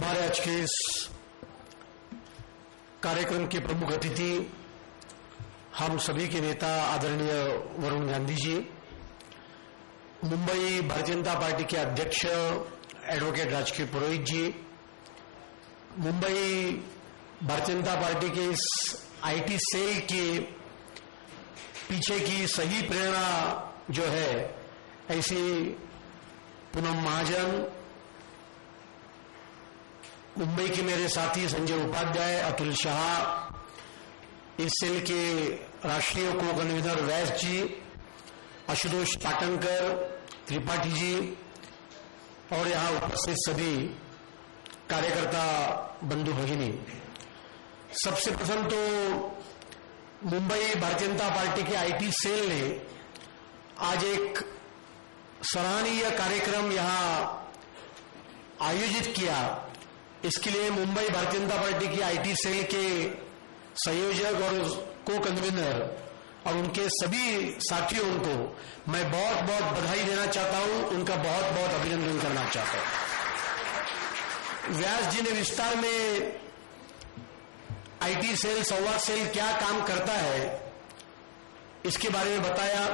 हमारे आज के इस कार्यक्रम के प्रमुख अतिथि हम सभी के नेता आदरणीय वरुण गांधी जी, मुंबई भारतीय जनता पार्टी के अध्यक्ष एडवोकेट राजकीय पुरोहित जी, मुंबई भारतीय जनता पार्टी के इस आईटी सेल के पीछे की सही प्रेरणा जो है ऐसी पूनम महाजन, मुंबई के मेरे साथी संजय उपाध्याय, अतुल शाह, इस सेल के राष्ट्रीय को कन्वीनर वैस जी, आशुतोष पाटनकर, त्रिपाठी जी और यहां उपस्थित सभी कार्यकर्ता बंधु भगिनी। सबसे प्रथम तो मुंबई भारतीय जनता पार्टी के आईटी सेल ने आज एक सराहनीय कार्यक्रम यहां आयोजित किया। इसके लिए मुंबई भारतीय जनता पार्टी की आईटी सेल के संयोजक और को कन्वीनर और उनके सभी साथियों को मैं बहुत बहुत बधाई देना चाहता हूं, उनका बहुत बहुत अभिनंदन करना चाहता हूं। व्यास जी ने विस्तार में आईटी सेल, संवाद सेल क्या काम करता है इसके बारे में बताया।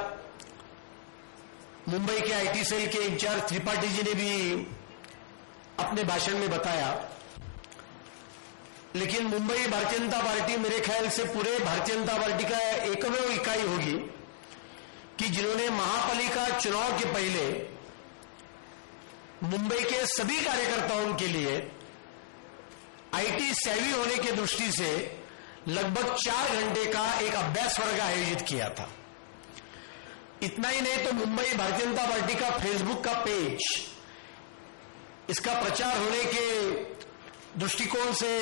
मुंबई के आईटी सेल के इंचार्ज त्रिपाठी जी ने भी अपने भाषण में बताया। लेकिन मुंबई भारतीय जनता पार्टी मेरे ख्याल से पूरे भारतीय जनता पार्टी का एकमेव इकाई होगी कि जिन्होंने महापालिका चुनाव के पहले मुंबई के सभी कार्यकर्ताओं के लिए आईटी सेवी होने की दृष्टि से लगभग 4 घंटे का एक अभ्यास वर्ग आयोजित किया था। इतना ही नहीं तो मुंबई भारतीय जनता पार्टी का फेसबुक का पेज, इसका प्रचार होने के दृष्टिकोण से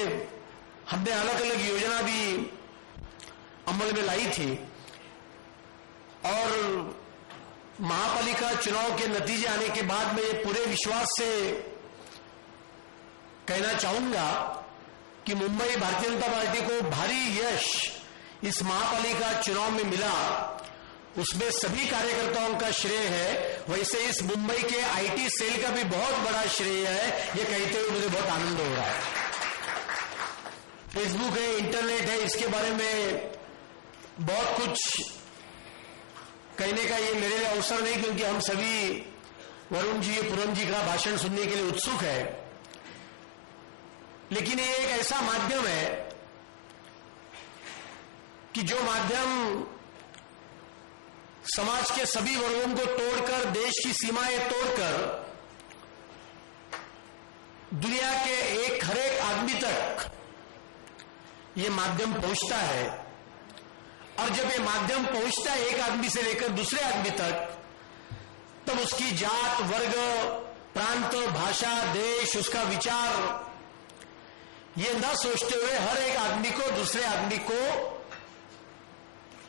हमने अलग अलग योजना भी अमल में लाई थी और महापालिका चुनाव के नतीजे आने के बाद मैं ये पूरे विश्वास से कहना चाहूंगा कि मुंबई भारतीय जनता पार्टी को भारी यश इस महापालिका चुनाव में मिला, उसमें सभी कार्यकर्ताओं का श्रेय है। वैसे इस मुंबई के आईटी सेल का भी बहुत बड़ा श्रेय है, ये कहते हुए मुझे बहुत आनंद हो रहा है। फेसबुक है, इंटरनेट है, इसके बारे में बहुत कुछ कहने का ये मेरे लिए अवसर नहीं, क्योंकि हम सभी वरुण जी, पूनम जी का भाषण सुनने के लिए उत्सुक है। लेकिन ये एक ऐसा माध्यम है कि जो माध्यम समाज के सभी वर्गों को तोड़कर, देश की सीमाएं तोड़कर दुनिया के हर एक आदमी तक ये माध्यम पहुंचता है। और जब ये माध्यम पहुंचता है एक आदमी से लेकर दूसरे आदमी तक, तब उसकी जात, वर्ग, प्रांत, भाषा, देश, उसका विचार ये न सोचते हुए हर एक आदमी को दूसरे आदमी को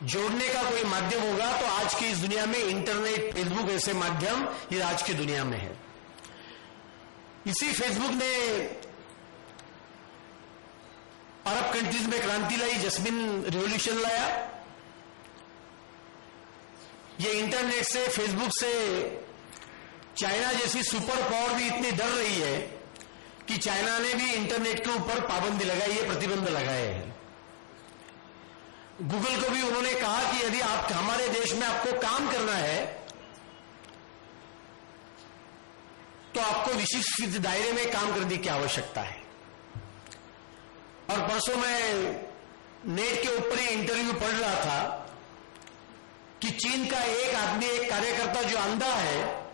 जोड़ने का कोई माध्यम होगा तो आज की इस दुनिया में इंटरनेट, फेसबुक ऐसे माध्यम ये आज की दुनिया में है। इसी फेसबुक ने अरब कंट्रीज में क्रांति लाई, जस्मिन रिवॉल्यूशन लाया। ये इंटरनेट से, फेसबुक से चाइना जैसी सुपर पावर भी इतनी डर रही है कि चाइना ने भी इंटरनेट के ऊपर पाबंदी लगाई है, प्रतिबंध लगाए हैं। गूगल को भी उन्होंने कहा कि यदि आप हमारे देश में आपको काम करना है तो आपको विशिष्ट दायरे में काम करने की आवश्यकता है। और परसों मैं नेट के ऊपर ही इंटरव्यू पढ़ रहा था कि चीन का एक आदमी, एक कार्यकर्ता जो अंधा है,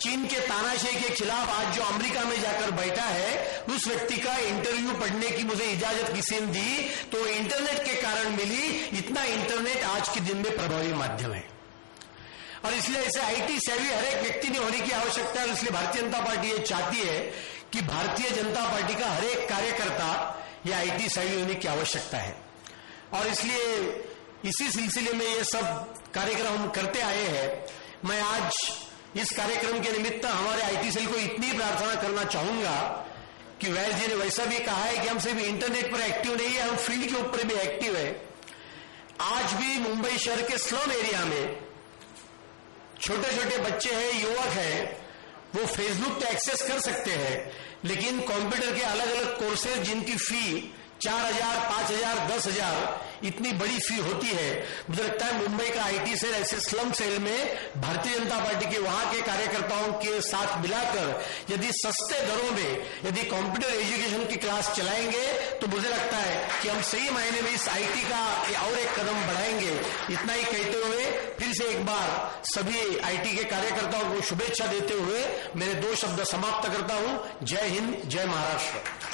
चीन के तानाशाही के खिलाफ आज जो अमेरिका में जाकर बैठा है, उस व्यक्ति का इंटरव्यू पढ़ने की मुझे इजाजत किसी ने दी तो इंटरनेट के कारण मिली। इतना इंटरनेट आज के दिन में प्रभावी माध्यम है और इसलिए ऐसे आईटी सेवी हर एक व्यक्ति ने होने की आवश्यकता है। इसलिए भारतीय जनता पार्टी ये चाहती है कि भारतीय जनता पार्टी का हर एक कार्यकर्ता ये आईटी सेवी होने की आवश्यकता है। और इसलिए इसी सिलसिले में ये सब कार्यक्रम हम करते आए हैं। मैं आज इस कार्यक्रम के निमित्त हमारे आईटी सेल को इतनी प्रार्थना करना चाहूंगा कि वैस जी ने वैसा भी कहा है कि हम सिर्फ इंटरनेट पर एक्टिव नहीं है, हम फील्ड के ऊपर भी एक्टिव है। आज भी मुंबई शहर के स्लम एरिया में छोटे छोटे बच्चे हैं, युवक हैं, वो फेसबुक तो एक्सेस कर सकते हैं, लेकिन कंप्यूटर के अलग अलग कोर्सेज जिनकी फी 4,000, 5,000, 10,000 इतनी बड़ी फी होती है, मुझे लगता है मुंबई का आईटी सेल ऐसे स्लम सेल में भारतीय जनता पार्टी के वहां के कार्यकर्ताओं के साथ मिलाकर यदि सस्ते दरों में यदि कंप्यूटर एजुकेशन की क्लास चलाएंगे तो मुझे लगता है कि हम सही मायने में इस आईटी का और एक कदम बढ़ाएंगे। इतना ही कहते हुए फिर से एक बार सभी आईटी के कार्यकर्ताओं को शुभेच्छा देते हुए मेरे 2 शब्द समाप्त करता हूं। जय हिंद, जय महाराष्ट्र।